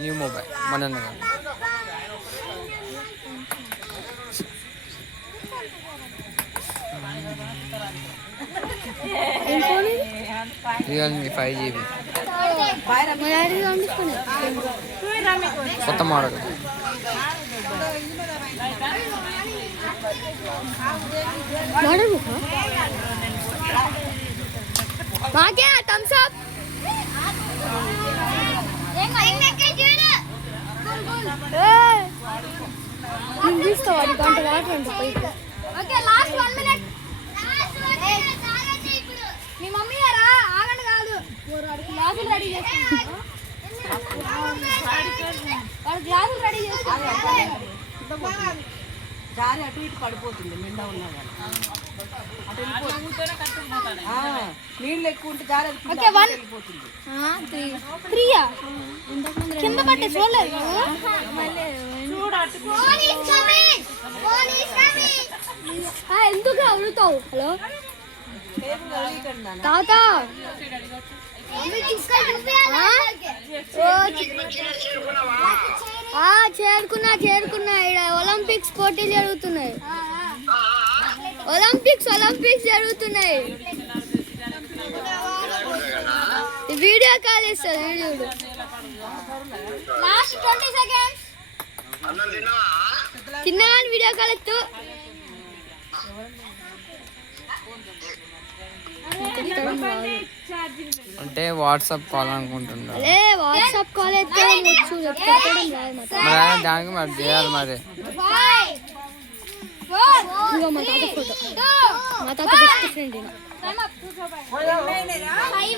New mobile మన Realme 5GB కొత్త model. మీ mummy గారా ఆగండి కాదు గ్లాసులు రెడీ చేస్తున్నారు. వాడు గ్లాసులు రెడీ చేస్తున్నారు. జారి అటు ఇటు పడిపోతుంది నిండా ఉన్నా నీళ్ళు ఎక్కువ ఉంటే జారి వెళ్ళిపోతుంది. కింద పట్టి చూడలేదు. ఎందుకు అడుగుతావు? హలో తాత చేరుకున్నా ఇక్కడ ఒలింపిక్స్ పోటీలు జరుగుతున్నాయి. ఒలింపిక్స్ జరుగుతున్నాయి. వీడియో కాల్ చేస్తారు. వీడియోడు లాస్ట్ 20 seconds తిన్నా వీడియో కాల్ ఎత్తు. అంటే వాట్సాప్ కాల్ అనుకుంటున్నా. వాట్సాప్ కాల్ అయితే దానికి మరి చేయాలి మరి. మా తాత ఫోటో, మా తాత బెస్ట్ ఫ్రెండ్.